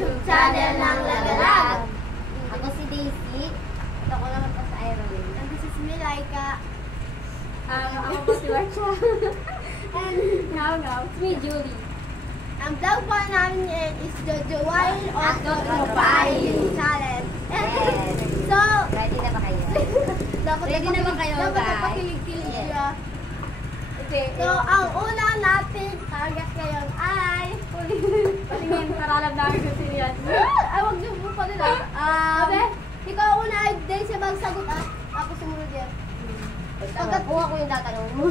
YouTube channel ng Lagalag. Ako si Daisy. Ito ko naman po sa Iron. And this is me, Laika. Ako po si Warsha. And now, it's me, Julie. Ang vlog po namin ngayon is Jojo Wild on Tropahin Challenge. Yes. So, Ready na ba kayo? Ready na ba kayo, guys? Dapat napakilig-kilig Yes. siya. Okay. So, ang una natin target ngayon ay... Patingin, para alam namin kung sino yan. Ay, wag niyo po pa nila. Ikaw una ay Daisy magsagot at ako sumunod yan. Pagkat po ako yung tatanong mo.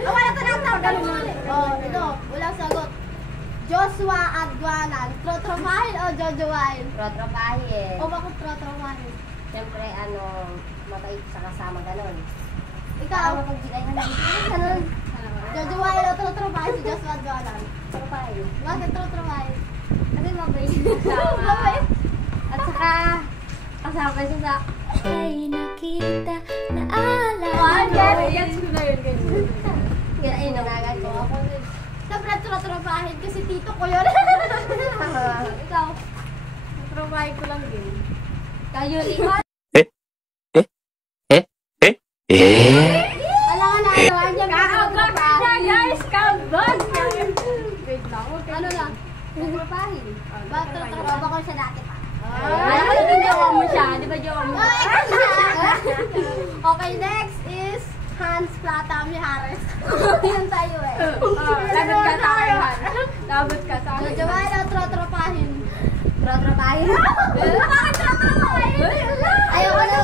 Wala tanong mo. Ito, walang sagot. Joshua Adwanan, Trotropahin o Jojo Wild? Trotropahin. O bakit Trotropahin? Siyempre, mabait sa kasama, ganon. Ikaw? Mapagbigay na lang. Ganon. Jojo Wild o Trotropahin si Joshua Adwanan? Trotropahin. Bakit Trotropahin? Kasi mabait sa kasama. Mabait? At saka, kasama siya sa... Ay nakita na ala. Gets ko na yun, ganyan. Ganyan, nangagal ko. Siyempre Trotropahin kasi tito ko yun. Ikaw? Trotropahin ko lang din. Ikaw, Yuli. Wala nga nakagawa niya. Kakabag niya, guys! Kabag! Wait lang, okay. Ano lang? Trotropahin. Bakit Trotropahin? Baka siya dati pa. Alam mo yung jowa mo siya, di ba jowa mo? Okay, next is Hans Plata Mijares. Yan tayo eh. Lagot ka sa akin, Han. Lagot ka sa akin. Jojo Wild o Trotropahin? Trotropahin? Bakit Trotropahin? Ayoko na.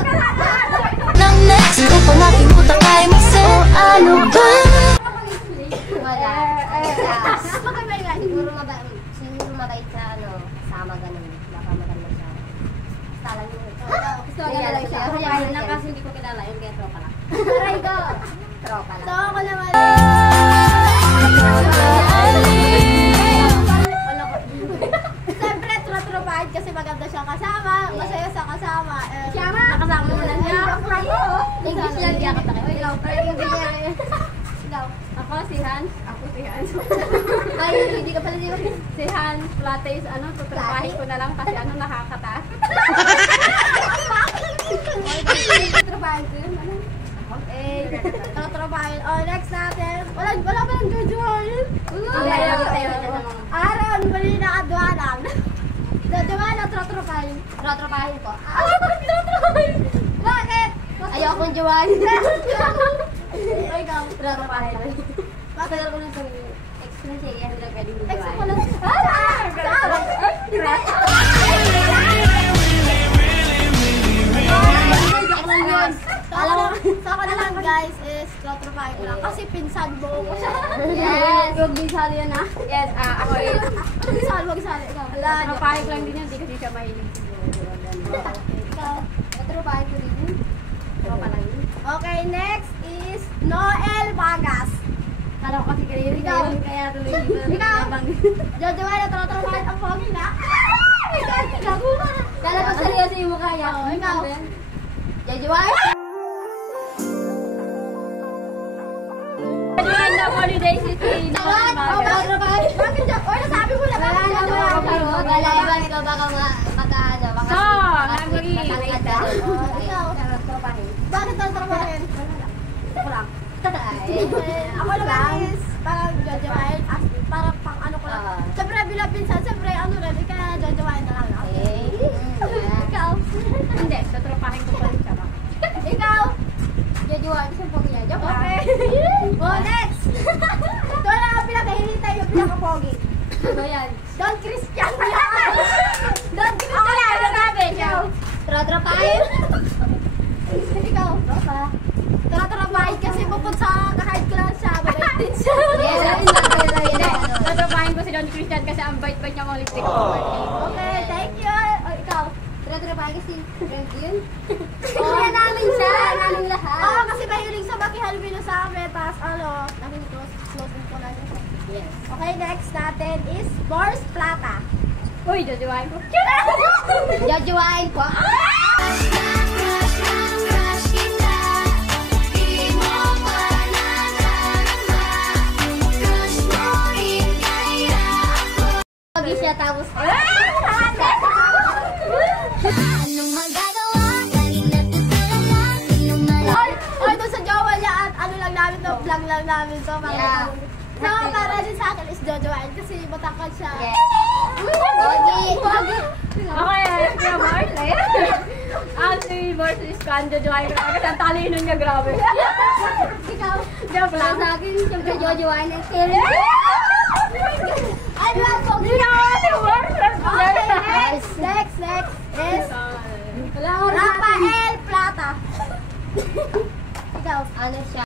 Nang next ko pa natin utak ay mase. Ano ba? Wala. Magkabay nga. Siguro mabait sa kasama ganun. Baka maganda siya. Basta lang yun. Gusto ko na lang siya. Trotropahin lang kasi hindi ko kilala yun, kaya tropa lang. Aray ko. Tropa So lang. ako naman. Siyempre Trotropahin kasi maganda siyang kasama. Masaya sa kasama. Siya nga. Nakasama mo lang siya. English lang Hindi ako tayo. Ikaw. Ikaw. Ako si Hans. Ako si Hans. Ay, hindi ka pala siya. Si Hans Plates, tutrapahin ko na lang kasi nakakataas. Trotropahin ko yun. Trotropahin. Oh, next natin. Wala pa ng Jojo Wild. Aaron, Molina Adwanan. Jojo Wild o Trotropahin? Trotropahin ko. Bakit Trotropahin? Bakit? Ayokong jowain. Ay, ikaw. Trotropahin. Bakit? Tagal ko na itong ex na siya, kaya hindi lang pwedeng Ex jowain. ko lang. So ako na lang guys is Trotropahin lang. Kasi pinsan mo ko siya. Yes! Huwag din sali yan, ha? Yes, ako yun. Wag sali. Ikaw. Trotropahin lang din yan, hindi kasi siya mahilig. Ikaw. Trotropahin ko din yun. Tropa lang yun. Okay, next is Noel Vargas. Kala ko kasi kanina Ikaw. yun, kaya tuloy dito na Ikaw. nabang. Jojo Wild o Trotropahin ang pogi na. Kala ko seryoso yung mukha yan. Oo, ikaw. Jojo Wild? Jojo na holiday si Tina. Trotropahin. Bakit siya? Oy, nasabi mo na bakit Jojo Wild? Galaban ko baka makaano. Ikaw. Bakit Trotropahin? Ako lang. Ako naman is parang Jojo Wild. Parang pang ano ko lang. Siyempre bilang pinsan, siyempre ano rin. Kaya Jojo Wild na lang ako. Ikaw. Hindi, tatrapahin ko pa rin siya ba? Ikaw. Jojo Wild, isang pamilya. Joke lang. Okay. Oh, next. Ito na ang pinakahihintay yung pinakapogi. Ano yan? Don Christian. Don Christian. Ako lang, ano sabi? Ikaw. Tatrapahin? Ikaw. Tropa. Trotropahin kasi bukod sa kahit class siya, mabait din siya. Yes, hindi. Tatrapahin ko si Don Christian kasi ang bait-bait niya mga lipstick ko. Okay, thank you. O, ikaw. Tatrapahin kasi friend yun. Kaya namin siya. Namin lahat. Oo, kasi mahilig sa makihalubilo sa amin. Tapos namin close ko na niya. Yes. Okay, next natin is Boris Plata. Uy, jojowain ko. Jojowain ko. Pogi siya tapos. Anong magagawa? Galing na po talaga. Oy, doon sa jowa niya at ano lang namin to, vlog lang namin to. Yeah. So, para din sa akin is jojowain kasi matangkad siya. Yes. Pogi. Okay, kaya Mars eh. Si Mars is kanjo joy ko kasi ang talino niya, grabe. Ikaw, Joke lang. Sa akin, siyempre jojowain ng Kelly. ay, wala po. Si Mars. Next is Rafael Plata. Ikaw. Ano siya?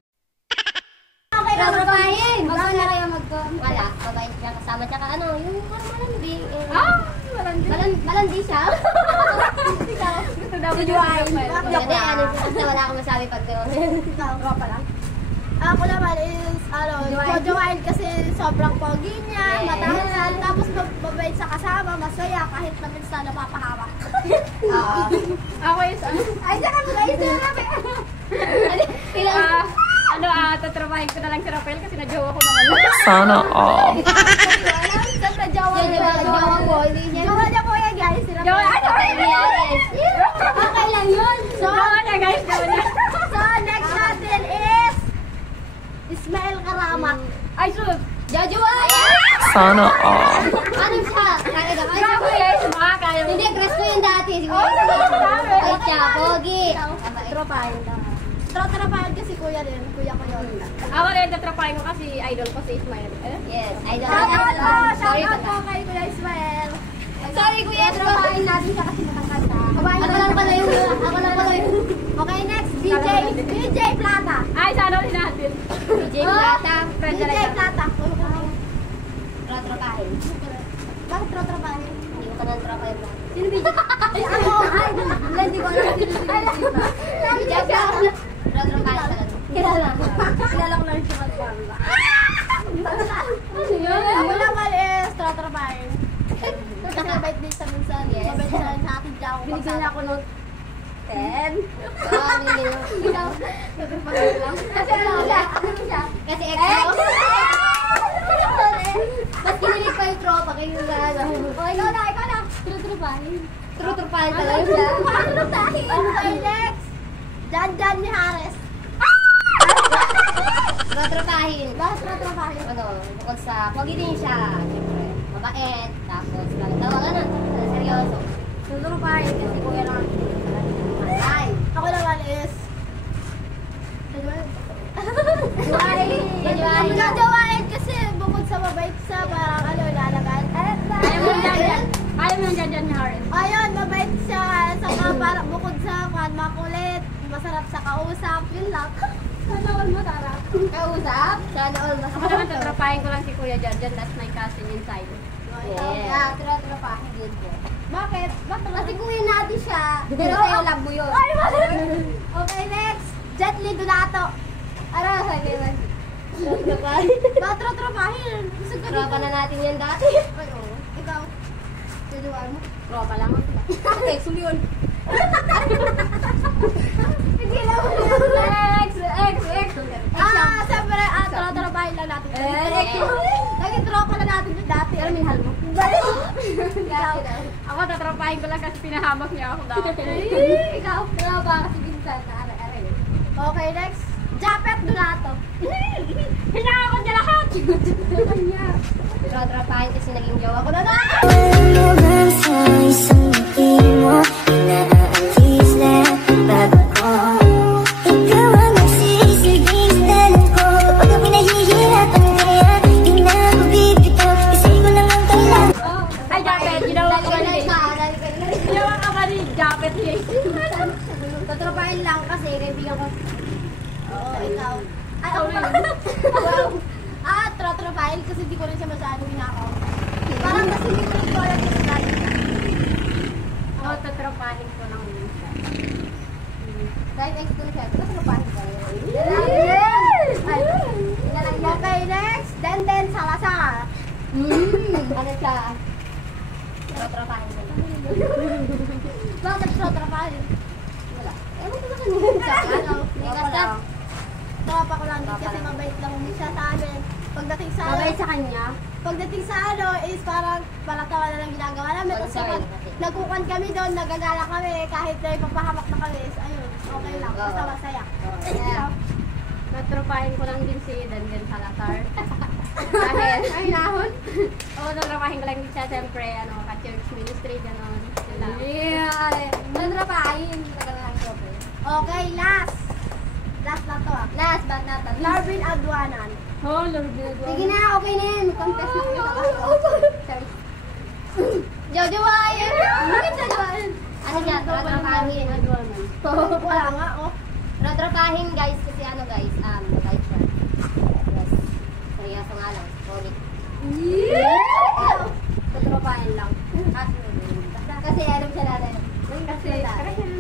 Okay, Rafael. Magkano Magkano kayo magko? Wala, mabait siya kasama. Tsaka ano, yung malandi. Malandi siya? Ikaw. Gusto daw Si ko Juan. Hindi, ano siya, kasi wala akong masabi pag Ikaw, pa lang. Ako naman is, jojowain kasi sobrang pogi niya, Yes. matangkad, tapos mabait sa kasama, masaya kahit na minsan napapahawak. Ako is Ay, saka mo guys, tatrabahin ko na lang si Rafael kasi na-jowa ko naman. Sana all. Siyempre, jowa po. Jowa niya po yan, guys. Si Rafael. Jowa, ay, sorry. Okay lang yun. So, Jowa niya, guys, jowa niya. next natin is Ismael Karamat. Ay, sus. jojowain! Sana all. Ano siya? Kaya ka Ay, ako yes, makakaya mo. Hindi, crush ko yung dati. Oh, Ay, siya, pogi. Tropahin. Tropahin kasi kuya din. Kuya ko yun. Ako rin, tatrapahin ko kasi idol ko si Ismael. Yes, idol. Shout Sorry out pala. po kay Kuya Ismael. Sorry, kuya. Tropahin natin siya kasi matangkad siya. Ako lang pala yun. Ako lang pala yun. Okay, next. DJ Plata. Ay, sana ulit natin. DJ Plata. Friend DJ talaga. Plata. Trotropahin. Bakit tropahin? Hindi ko pa nang tropa yun. Sino DJ? Ay, ako. Ay, hindi ko alam. DJ Plata. Trotropahin talaga. Kilala ko lang siya magpapala. Ano yun? Ako naman is tropahin. Kasi mabait din siya minsan. Yes. Mabait siya sa akin dyan. Binigyan niya ako ng 10. Ikaw, tropahin lang. Kasi ano siya? Kasi ex mo. Ba't kinilig pa yung tropa? Kayo yung gano'n. O, ikaw na. Tropahin. Trotropahin talaga siya. Okay, next. Jan Mijares. Trotropahin. Bakit tropahin? Ano, bukod sa pogi din siya. Siyempre, mabait. Tapos, tawagan na. Seryoso. Tropahin kasi kuya lang. Ay. Ako naman is... Jojowain kasi bukod sa mabait siya, parang lalaban. Ayaw mo dyan. Ayaw mo dyan ni Harris. Ayun, mabait siya. Saka parang bukod sa makulit, masarap sa kausap, yun lang. Sana all masarap. Kausap? Sana all Ako masarap. naman tatrapahin ko lang si Kuya Jan. That's my cousin inside. Yeah, trotropahin din po. Bakit? Bakit? Kasi kuya natin siya. Pero sa'yo love mo yun. Ay, okay, next. Jet Li Donato. Ano, sabi mo? Bakit tropahin? Gusto ko Tropa na natin yan dati. Ay, oo. Ikaw. Jojowain mo? Tropa lang ako. Ex mo yun. Hindi lang mo Ex! Siyempre, tropahin lang natin. Naging tropa na natin yung dati. Pero minahal mo. Ikaw. Ako tatrapahin ko lang kasi pinahamak niya ako dati. Ikaw. Tropa kasi minsan na aray-aray. Okay, next. Japet Donato. Hinakakot niya lahat! Trotropahin kasi naging jowa ko na na. Walang lugar sa isang ngiti mo. Inaalis lahat ng bago ko. Ikaw ang nagsisilbing dalan ko. Kapag ako'y nahihirapan kaya di na ako bibitaw. Kasi ko lang ang kailangan. Ay, Japet! Ginawa ka ba ni Dali ka, dali ka. Ginawa ka ba ni Japet ni Tatrapahin lang kasi kaibigan ko. Oo, ikaw. Ay, ako Sorry. Wow. Tropahin kasi di ko rin siya masyadong hinakaw. Parang kasi hindi ko rin ko alam yung dati. Ako tatrapahin ko lang minsan. Kahit ex ko na siya, trotropahin ko. Okay, next. Denden Salazar. Ano siya? Trotropahin ko. Bakit tropahin? Wala. Ewan ko na kanina. Basta, tropa ko lang din kasi mabait lang din siya sa amin. Pagdating sa... Mabait sa kanya. pagdating sa ano is parang palatawa na lang ginagawa namin. Tapos Concern. nagkukan kami doon, nagagala kami, kahit na ipapahamak na kami is ayun, okay lang, basta masaya. Yeah. Natropahin ko lang din si Dangan Salazar. Dahil, ay nahon. Oo, natropahin ko lang din siya, siyempre, ano, ka-church ministry, gano'n. Sila. Yeah. Natrapahin. Nagalahan ko. Okay, last. Last na to ah. Last but not least. Larvin Adwanan. Oh, Lord, binagawa. Sige na, okay na yun. Contest na kayo. Jojo Wire! Bakit jojowain? Ano yan? Ratrapahin. Wala nga oh. Ratrapahin guys, kasi ano guys, guys siya. Yes. Seryoso nga lang. Sorry. Ratrapahin lang. Kasi alam siya natin. Kasi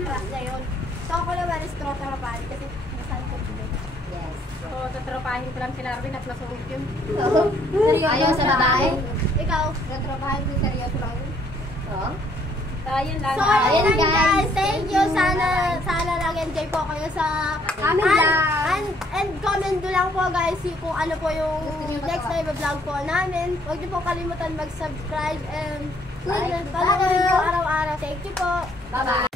crush niya yun. So ako naman is trotrapahin kasi nasan ko dito. Yes. So, tatropahin ko lang si Larvin at masungit yun. Seryoso. Ayaw sa babae? Ikaw. Ratrapahin ko seryoso lang yun. Oo? So, ayun lang. So, ayun lang guys. Thank you. Sana nag-enjoy po kayo sa Amin lang. And comment do lang po guys kung ano po yung Gusto niyo next magawa. na vlog po namin. Huwag niyo po kalimutan mag-subscribe and Like, follow ko rin po araw-araw. Thank you po. Bye-bye.